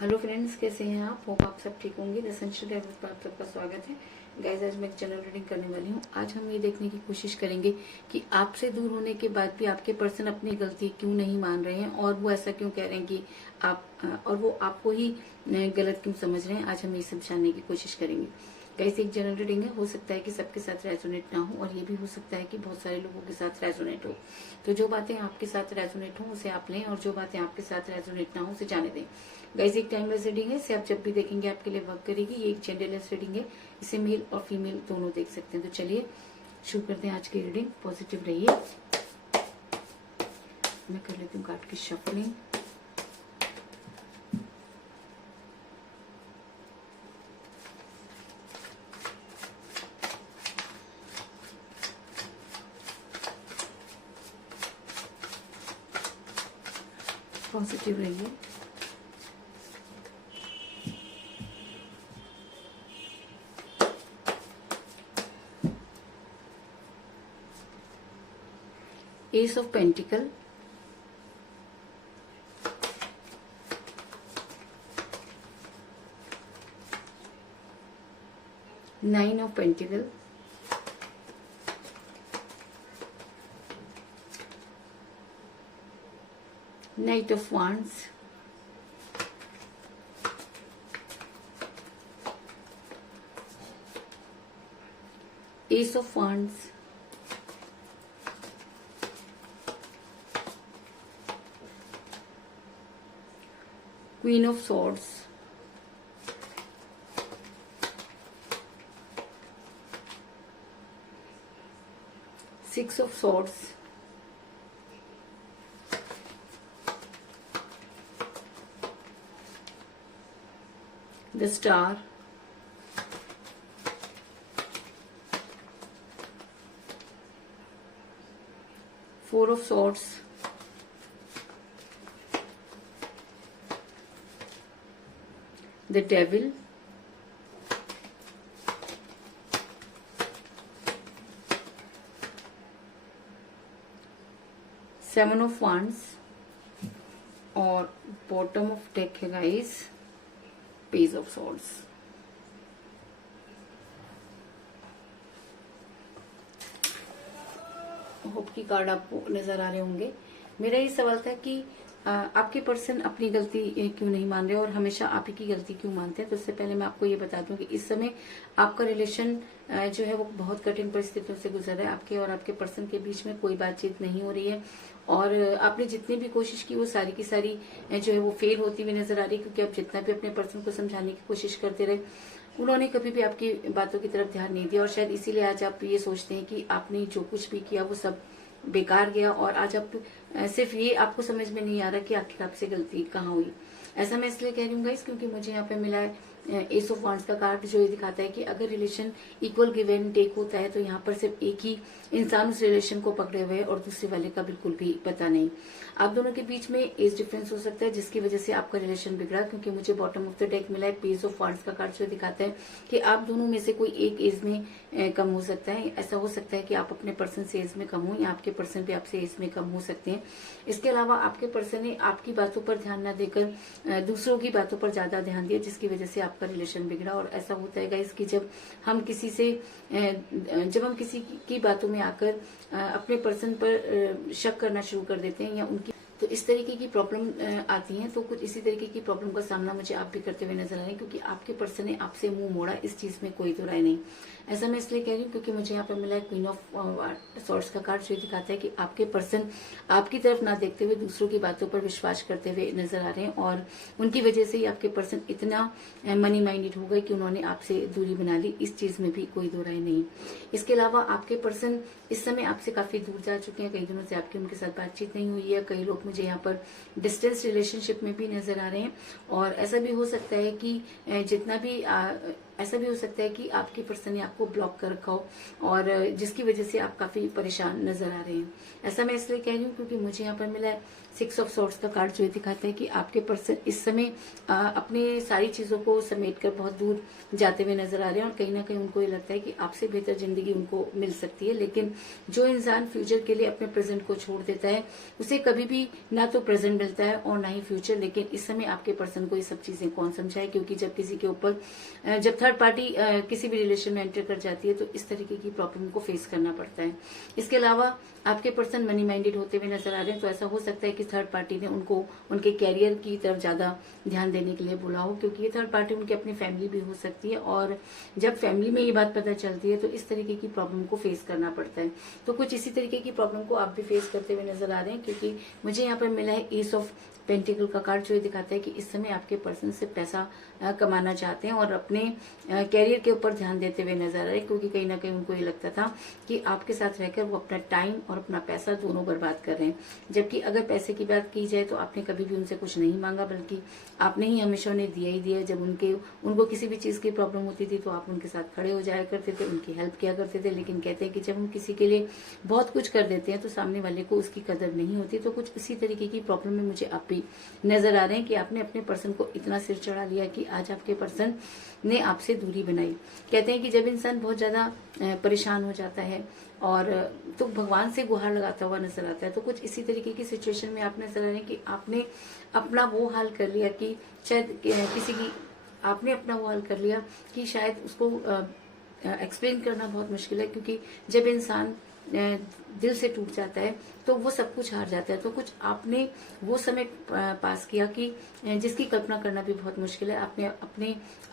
Hello friends, कैसे हैं आप? होप आप सब ठीक होंगे। द सनशाइन गाइड पर आप सबका स्वागत है। गाइस, आज मैं एक जनरल रीडिंग करने वाली हूँ। आज हम ये देखने की कोशिश करेंगे कि आपसे दूर होने के बाद भी आपके पर्सन अपनी गलती क्यों नहीं मान रहे हैं और वो ऐसा क्यों कह रहे हैं कि आप और वो आपको ही गलत क्यों समझ रहे हैं। आज हम ये सब जानने की कोशिश करेंगे। गाइस, एक जनरल रीडिंग है, हो सकता है कि सबके साथ रेजोनेट ना हो और ये भी हो सकता है कि बहुत सारे लोगों के साथ रेजोनेट हो। तो जो बातें आपके साथ रेजोनेट हो उसे आप लें और जो बातें आपके साथ रेजोनेट ना हो उसे जाने दें। गाइस, एक टाइमलेस रीडिंग है, इसे आप जब भी देखेंगे आपके लिए वर्क करेगी। ये एक जेंडरलेस रीडिंग है, इसे मेल और फीमेल दोनों देख सकते हैं। तो चलिए शुरू करते हैं आज की रीडिंग। पॉजिटिव रहिए। मैं कर लेती हूँ कार्ड की शफलिंग। पॉजिटिव रहिए। S of pentacle, nine of pentacle, night of wands, S of wands, queen of swords, six of swords, the star, four of swords, the devil, seven of wands और bottom of deck है guys page of swords. Hope की card आपको नजर आ रहे होंगे। मेरा ये सवाल था कि आपके पर्सन अपनी गलती क्यों नहीं मान रहे और हमेशा आप ही की गलती क्यों मानते हैं। तो उससे पहले मैं आपको ये बता दूं कि इस समय आपका रिलेशन जो है वो बहुत कठिन परिस्थितियों से गुजर रहा है। आपके और आपके पर्सन के बीच में कोई बातचीत नहीं हो रही है और आपने जितनी भी कोशिश की वो सारी की सारी जो है वो फेल होती हुई नजर आ रही है, क्योंकि आप जितना भी अपने पर्सन को समझाने की कोशिश करते रहे उन्होंने कभी भी आपकी बातों की तरफ ध्यान नहीं दिया और शायद इसीलिए आज आप ये सोचते हैं कि आपने जो कुछ भी किया वो सब बेकार गया और आज आप सिर्फ ये आपको समझ में नहीं आ रहा कि आखिर आपसे गलती कहाँ हुई। ऐसा मैं इसलिए कह रही हूँ गाइस क्योंकि मुझे यहाँ पे मिला है एस ऑफ वांड्स का कार्ड, जो ये दिखाता है कि अगर relation equal give and take होता है तो यहाँ पर सिर्फ एक ही इंसान उस रिलेशन को पकड़े हुए है और दूसरे वाले का बिल्कुल भी पता नहीं। आप दोनों के बीच में एज डिफरेंस हो सकता है जिसकी वजह से आपका रिलेशन बिगड़ा, क्योंकि मुझे बॉटम ऑफ द डेक मिला है पेज ऑफ वांड्स का कार्ड, जो दिखाता है कि आप दोनों में से कोई एक एज में कम हो सकता है। ऐसा हो सकता है कि आप अपने पर्सन से एज में कम हो या आपके पर्सन भी आपसे एज में कम हो सकते हैं। इसके अलावा आपके पर्सन ने आपकी बातों पर ध्यान न देकर दूसरों की बातों पर ज्यादा ध्यान दिया, जिसकी वजह से आपका रिलेशन बिगड़ा। और ऐसा होता है गाइस कि जब हम किसी की बातों में आकर अपने पर्सन पर शक करना शुरू कर देते हैं या उनकी, तो इस तरीके की प्रॉब्लम आती है। तो कुछ इसी तरीके की प्रॉब्लम का सामना मुझे आप भी करते हुए नजर आ रहे हैं, क्योंकि आपके पर्सन ने आपसे मुंह मोड़ा, इस चीज में कोई दो राय नहीं। ऐसा मैं इसलिए कह रही हूँ क्योंकि मुझे यहाँ पर मिला है क्वीन ऑफ सॉर्ड्स का कार्ड, जो दिखाता है कि आपके पर्सन आपकी तरफ ना देखते हुए दूसरों की बातों पर विश्वास करते हुए नजर आ रहे हैं और उनकी वजह से ही आपके पर्सन इतना मनी माइंडेड हो गए कि उन्होंने आपसे दूरी बना ली। इस चीज में भी कोई दो राय नहीं। इसके अलावा आपके पर्सन इस समय आपसे काफी दूर जा चुके हैं, कई दिनों से आपकी उनके साथ बातचीत नहीं हुई है। कई लोग मुझे यहाँ पर डिस्टेंस रिलेशनशिप में भी नजर आ रहे हैं और ऐसा भी हो सकता है कि ऐसा भी हो सकता है कि आपकी पर्सन ने आपको ब्लॉक कर रखा हो और जिसकी वजह से आप काफी परेशान नजर आ रहे हैं। ऐसा मैं इसलिए कह रही हूँ क्योंकि मुझे यहाँ पर मिला है 6 ऑफ सॉर्ड्स का कार्ड जो दिखाता है कि आपके पर्सन इस समय अपनी सारी चीजों को समेट कर बहुत दूर जाते हुए नजर आ रहे हैं और कहीं ना कहीं उनको ये लगता है कि आपसे बेहतर जिंदगी उनको मिल सकती है। लेकिन जो इंसान फ्यूचर के लिए अपने प्रेजेंट को छोड़ देता है उसे कभी भी ना तो प्रेजेंट मिलता है और ना ही फ्यूचर। लेकिन इस समय आपके पर्सन को ये सब चीजें कौन समझाए, क्योंकि जब किसी के ऊपर जब थर्ड पार्टी किसी भी रिलेशन में एंटर कर जाती है तो इस तरीके की प्रॉब्लम को फेस करना पड़ता है। इसके अलावा आपके पर्सन मनी माइंडेड होते हुए नजर आ रहे हैं, तो ऐसा हो सकता है कि थर्ड पार्टी ने उनको उनके कैरियर की तरफ ज्यादा ध्यान देने के लिए बोला हो, क्योंकि ये थर्ड पार्टी उनकी अपनी फैमिली भी हो सकती है और जब फैमिली में ये बात पता चलती है तो इस तरीके की प्रॉब्लम को फेस करना पड़ता है। तो कुछ इसी तरीके की प्रॉब्लम को आप भी फेस करते हुए नजर आ रहे हैं, क्योंकि मुझे यहाँ पर मिला है एस ऑफ पेंटिकल का कार्ड जो ये दिखाता है कि इस समय आपके पर्सन से पैसा कमाना चाहते हैं और अपने कैरियर के ऊपर ध्यान देते हुए नजर आ रहे हैं, क्योंकि कहीं ना कहीं उनको ये लगता था कि आपके साथ रहकर वो अपना टाइम और अपना पैसा दोनों बर्बाद कर रहे हैं। जबकि अगर पैसे की बात की जाए तो आपने कभी भी उनसे कुछ नहीं मांगा, बल्कि आपने ही हमेशा उन्हें दिया ही दिया। जब उनको किसी भी चीज की प्रॉब्लम होती थी तो आप उनके साथ खड़े हो जाया करते थे, उनकी हेल्प किया करते थे। लेकिन कहते हैं कि जब हम किसी के लिए बहुत कुछ कर देते हैं तो सामने वाले को उसकी कदर नहीं होती। तो कुछ इसी तरीके की प्रॉब्लम में मुझे आप भी नजर आ रहे हैं कि आपने अपने पर्सन को इतना सिर चढ़ा लिया कि आज आपके पर्सन ने आपसे दूरी बनाई। कहते हैं कि जब इंसान बहुत ज्यादा परेशान हो जाता है और तो भगवान से गुहार लगाता हुआ नजर आता है। तो कुछ इसी तरीके की सिचुएशन में आप नजर आ रहे हैं कि आपने अपना वो हाल कर लिया कि शायद किसी की आपने अपना वो हाल कर लिया कि शायद उसको एक्सप्लेन करना बहुत मुश्किल है, क्योंकि जब इंसान दिल से टूट जाता है तो वो सब कुछ हार जाता है। तो कुछ आपने वो समय पास किया कि जिसकी कल्पना करना भी बहुत मुश्किल है। आपने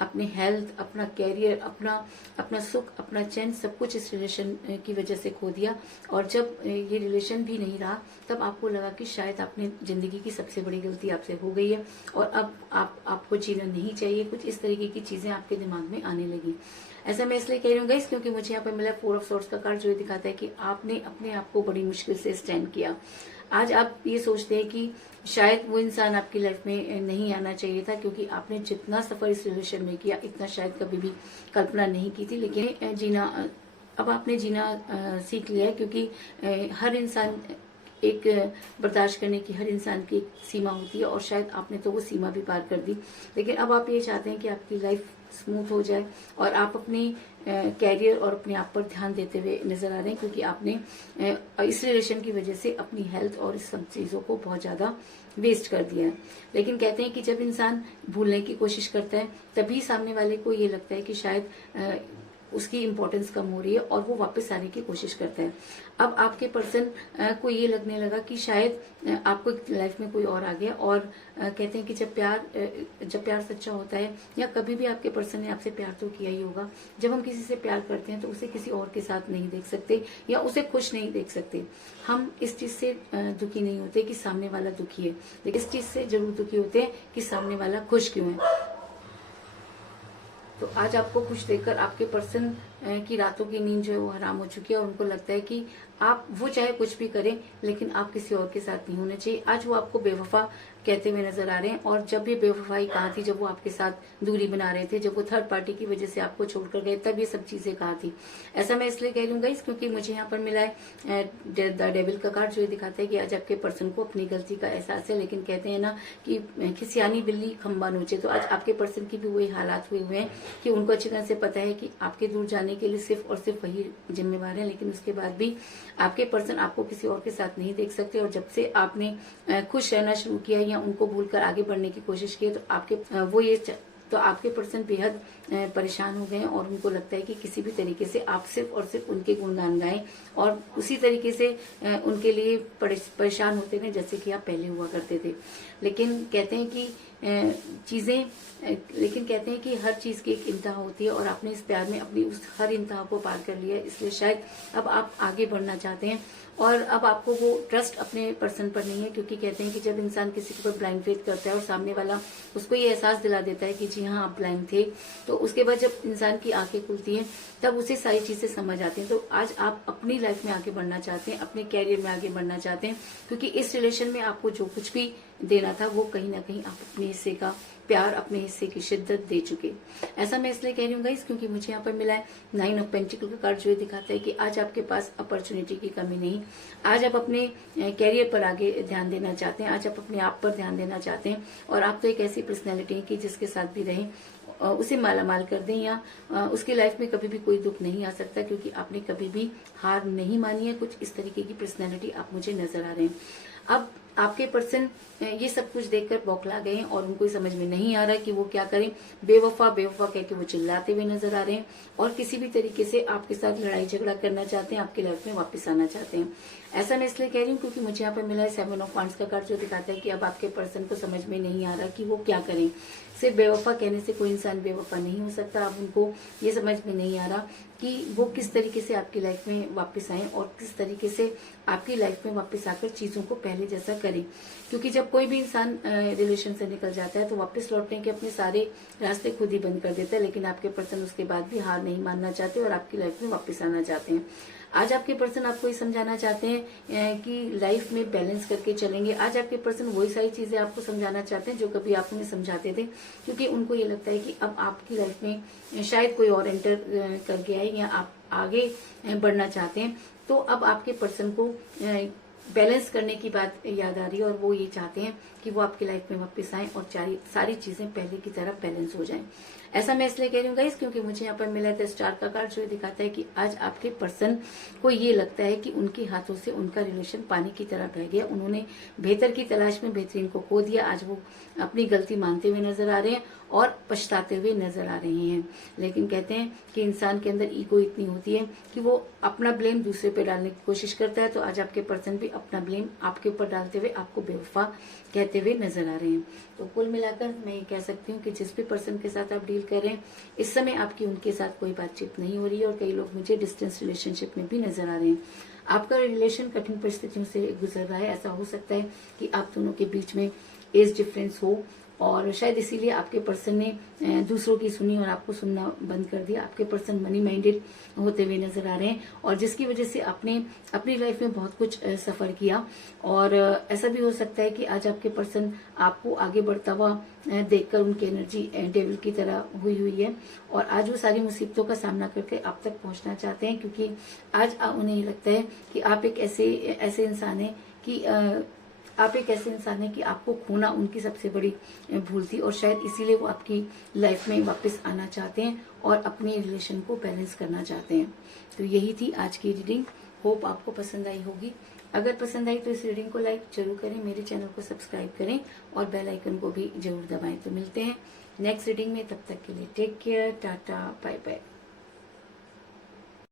अपने हेल्थ, अपना कैरियर, अपना सुख, अपना चैन, सब कुछ इस रिलेशन की वजह से खो दिया। और जब ये रिलेशन भी नहीं रहा तब आपको लगा कि शायद आपने जिंदगी की सबसे बड़ी गलती आपसे हो गई है और अब आपको जीना नहीं चाहिए। कुछ इस तरीके की चीजें आपके दिमाग में आने लगी। ऐसा मैं इसलिए कह रही हूँ गाइस, क्योंकि मुझे यहाँ पर मिला 4 ऑफ सॉर्ड्स का कार्ड जो दिखाता है कि आपने अपने आप को बड़ी मुश्किल से स्टैंड किया। आज आप ये सोचते हैं कि शायद वो इंसान आपकी लाइफ में नहीं आना चाहिए था, क्योंकि आपने जितना सफर इस रिलेशन में किया इतना शायद कभी भी कल्पना नहीं की थी। लेकिन अब आपने जीना सीख लिया है, क्योंकि हर इंसान एक बर्दाश्त करने की हर इंसान की एक सीमा होती है और शायद आपने तो वो सीमा भी पार कर दी। लेकिन अब आप ये चाहते हैं कि आपकी लाइफ स्मूथ हो जाए और आप अपने कैरियर और अपने आप पर ध्यान देते हुए नजर आ रहे हैं, क्योंकि आपने इस रिलेशन की वजह से अपनी हेल्थ और इस सब चीजों को बहुत ज्यादा वेस्ट कर दिया है। लेकिन कहते हैं कि जब इंसान भूलने की कोशिश करता है तभी सामने वाले को ये लगता है कि शायद उसकी इम्पोर्टेंस कम हो रही है और वो वापस आने की कोशिश करता है। अब आपके पर्सन को ये लगने लगा कि शायद आपको लाइफ में कोई और आ गया। और कहते हैं कि जब प्यार सच्चा होता है, या कभी भी आपके पर्सन ने आपसे प्यार तो किया ही होगा, जब हम किसी से प्यार करते हैं तो उसे किसी और के साथ नहीं देख सकते या उसे खुश नहीं देख सकते। हम इस चीज से दुखी नहीं होते कि सामने वाला दुखी है, लेकिन इस चीज से जरूर दुखी होते हैं कि सामने वाला खुश क्यों है। तो आज आपको खुश देखकर आपके पर्सन की रातों की नींद जो है वो हराम हो चुकी है और उनको लगता है कि आप वो चाहे कुछ भी करें लेकिन आप किसी और के साथ नहीं होने चाहिए। आज वो आपको बेवफा कहते हुए नजर आ रहे हैं। और जब ये बेवफाई कहा थी, जब वो आपके साथ दूरी बना रहे थे, जब वो थर्ड पार्टी की वजह से आपको छोड़कर गए, तब ये सब चीजें कहा थी। ऐसा मैं इसलिए कह लूंगा क्योंकि मुझे यहाँ पर मिला है द डेविल का कार्ड जो ये दिखाता है कि आज आपके पर्सन को अपनी गलती का एहसास है। लेकिन कहते हैं ना कि खिसियानी बिल्ली खंबा नोचे, तो आज आपके पर्सन की भी वही हालात हुए हुए हैं कि उनको अच्छी तरह से पता है कि आपके दूर जाने के लिए सिर्फ और सिर्फ वही जिम्मेवार है। लेकिन उसके बाद भी आपके पर्सन आपको किसी और के साथ नहीं देख सकते। और जब से आपने खुश रहना शुरू किया या उनको भूलकर आगे बढ़ने की कोशिश की तो आपके पर्सन बेहद परेशान हो गए हैं और उनको लगता है कि किसी भी तरीके से आप सिर्फ और सिर्फ उनके गुणगान गाएं और उसी तरीके से उनके लिए परेशान होते रहे जैसे कि आप पहले हुआ करते थे। लेकिन कहते हैं कि हर चीज की एक इंतहा होती है और आपने इस प्यार में अपनी उस हर इंतहा को पार कर लिया, इसलिए शायद अब आप आगे बढ़ना चाहते हैं। और अब आपको वो ट्रस्ट अपने पर्सन पर नहीं है, क्योंकि कहते हैं कि जब इंसान किसी के ऊपर ब्लाइंड फेथ करता है और सामने वाला उसको ये एहसास दिला देता है कि जी हाँ आप ब्लाइंड थे, तो उसके बाद जब इंसान की आंखें खुलती हैं तब उसे सारी चीजें समझ आती हैं। तो आज आप अपनी लाइफ में आगे बढ़ना चाहते हैं, अपने कैरियर में आगे बढ़ना चाहते हैं, क्योंकि इस रिलेशन में आपको जो कुछ भी देना था वो कहीं ना कहीं आप अपने हिस्से का प्यार, अपने हिस्से की शिद्दत दे चुके। ऐसा मैं इसलिए कह रही हूँ गाइस क्योंकि मुझे यहाँ पर मिला है 9 ऑफ पेंटिकल का कार्ड, जो ये दिखाता है कि आज आपके पास अपॉर्चुनिटी की कमी नहीं। आज आप अपने कैरियर पर आगे ध्यान देना चाहते हैं, आज आप अपने आप पर ध्यान देना चाहते हैं, और आप तो एक ऐसी पर्सनैलिटी है कि जिसके साथ भी रहें उसे मालामाल कर दें, या उसकी लाइफ में कभी भी कोई दुख नहीं आ सकता, क्योंकि आपने कभी भी हार नहीं मानी है। कुछ इस तरीके की पर्सनैलिटी आप मुझे नजर आ रहे हैं। अब आपके पर्सन ये सब कुछ देखकर बौखला गए हैं और उनको समझ में नहीं आ रहा कि वो क्या करें। बेवफा बेवफा कह के वो चिल्लाते हुए नजर आ रहे हैं और किसी भी तरीके से आपके साथ लड़ाई झगड़ा करना चाहते हैं, आपकी लाइफ में वापस आना चाहते हैं। ऐसा मैं इसलिए कह रही हूँ क्योंकि मुझे यहाँ पर मिला है 7 ऑफ वांड्स का कार्ड, जो दिखाता है कि अब आपके पर्सन को समझ में नहीं आ रहा कि वो क्या करें। सिर्फ बेवफा कहने से कोई इंसान बेवफा नहीं हो सकता। अब उनको ये समझ में नहीं आ रहा कि वो किस तरीके से आपकी लाइफ में वापस आए और किस तरीके से आपकी लाइफ में वापस आकर चीजों को पहले जैसा करें। क्योंकि जब कोई भी इंसान रिलेशन से निकल जाता है तो वापस लौटने के अपने सारे रास्ते खुद ही बंद कर देता है, लेकिन आपके पर्सन उसके बाद भी हार नहीं मानना चाहते और आपकी लाइफ में वापस आना चाहते हैं। आज आपके पर्सन आपको ये समझाना चाहते हैं कि लाइफ में बैलेंस करके चलेंगे। आज आपके पर्सन वही सारी चीजें आपको समझाना चाहते हैं जो कभी आप उन्हें समझाते थे, क्योंकि उनको ये लगता है कि अब आपकी लाइफ में शायद कोई और एंटर कर गया है या आप आगे बढ़ना चाहते हैं। तो अब आपके पर्सन को बैलेंस करने की बात याद आ रही है और वो ये चाहते हैं कि वो आपकी लाइफ में वापस आए और सारी चीजें पहले की तरह बैलेंस हो जाएं। ऐसा मैं इसलिए कह रही हूँ गाइस क्योंकि मुझे यहाँ पर मिला था स्टार का कार्ड, जो दिखाता है कि आज आपके पर्सन को ये लगता है कि उनके हाथों से उनका रिलेशन पानी की तरह बह गया। उन्होंने बेहतर की तलाश में बेहतरीन को खो दिया। आज वो अपनी गलती मानते हुए नजर आ रहे हैं और पछताते हुए नजर आ रहे हैं। लेकिन कहते हैं कि इंसान के अंदर ईगो इतनी होती है कि वो अपना ब्लेम दूसरे पे डालने की कोशिश करता है। तो आज आपके पर्सन भी अपना ब्लेम आपके ऊपर डालते हुए आपको बेवफा कहते हुए नजर आ रहे हैं। तो कुल मिलाकर मैं ये कह सकती हूँ कि जिस भी पर्सन के साथ आप डील कर रहे हैं, इस समय आपकी उनके साथ कोई बातचीत नहीं हो रही है और कई लोग मुझे डिस्टेंस रिलेशनशिप में भी नजर आ रहे हैं। आपका रिलेशन कठिन परिस्थितियों से गुजर रहा है। ऐसा हो सकता है कि आप दोनों के बीच में एज डिफरेंस हो और शायद इसीलिए आपके पर्सन ने दूसरों की सुनी और आपको सुनना बंद कर दिया। आपके पर्सन मनी माइंडेड होते हुए नजर आ रहे हैं और जिसकी वजह से आपने अपनी लाइफ में बहुत कुछ सफर किया। और ऐसा भी हो सकता है कि आज आपके पर्सन आपको आगे बढ़ता हुआ देखकर उनकी एनर्जी डेविल की तरह हुई है और आज वो सारी मुसीबतों का सामना करके आप तक पहुंचना चाहते हैं, क्योंकि आज उन्हें लगता है कि आप एक ऐसे इंसान हैं कि आप एक ऐसे इंसान हैं कि आपको खोना उनकी सबसे बड़ी भूल थी और शायद इसीलिए वो आपकी लाइफ में वापस आना चाहते हैं और अपने रिलेशन को बैलेंस करना चाहते हैं। तो यही थी आज की रीडिंग। होप आपको पसंद आई होगी। अगर पसंद आई तो इस रीडिंग को लाइक जरूर करें, मेरे चैनल को सब्सक्राइब करें और बेल आइकन को भी जरूर दबाएं। तो मिलते हैं नेक्स्ट रीडिंग में, तब तक के लिए take care, tata, bye bye.